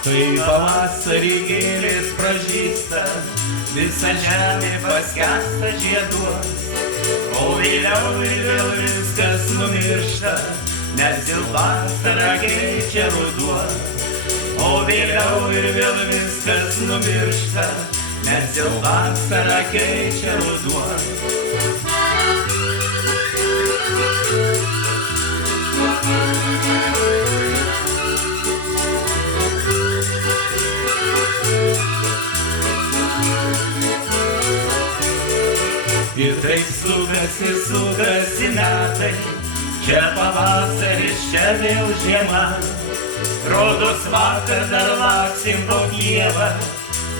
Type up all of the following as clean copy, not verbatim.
Kai pavasarį gėlės pražysta, visa žemė paskęsta žieduos, o vėliau ir vėl viskas numiršta, nes jau vasarą keičia ruduo. O vėliau ir vėl viskas numiršta, nes jau vasarą keičia ruduo. Ir taip sukasi metai, čia pavasaris, čia vėl žiema. Rodos vakar dar laksim po Kievą,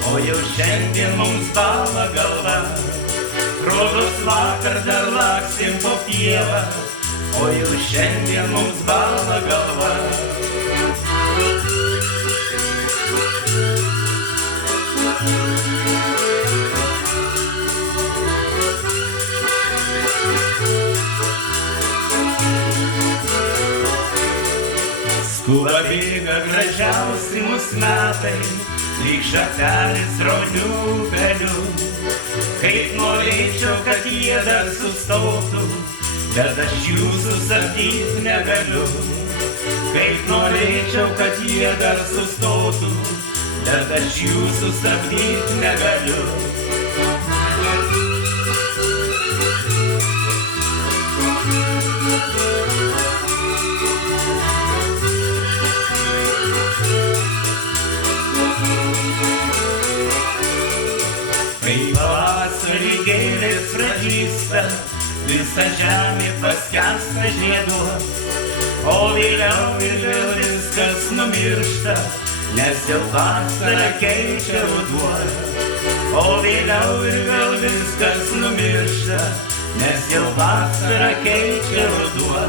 o jau šiandien mums bąla galva. Rodos vakar dar laksim po Kievą, o jau šiandien mums bąla galva. Skuba bėga gražiausi mūsų metai, lyg šakelis sraunių upelių. Kaip norėčiau, kad jie dar sustotų, bet aš jų sustabdyt negaliu. Kaip norėčiau, kad jie dar sustotų, bet aš jų sustabdyt negaliu. Kai pavasarį gėlės pražysta, visa žemė paskęsta žieduos, o vėliau ir vėl viskas numiršta, nes jau vasarą keičia ruduo. O vėliau ir vėl viskas numiršta, nes jau vasarą keičia ruduo.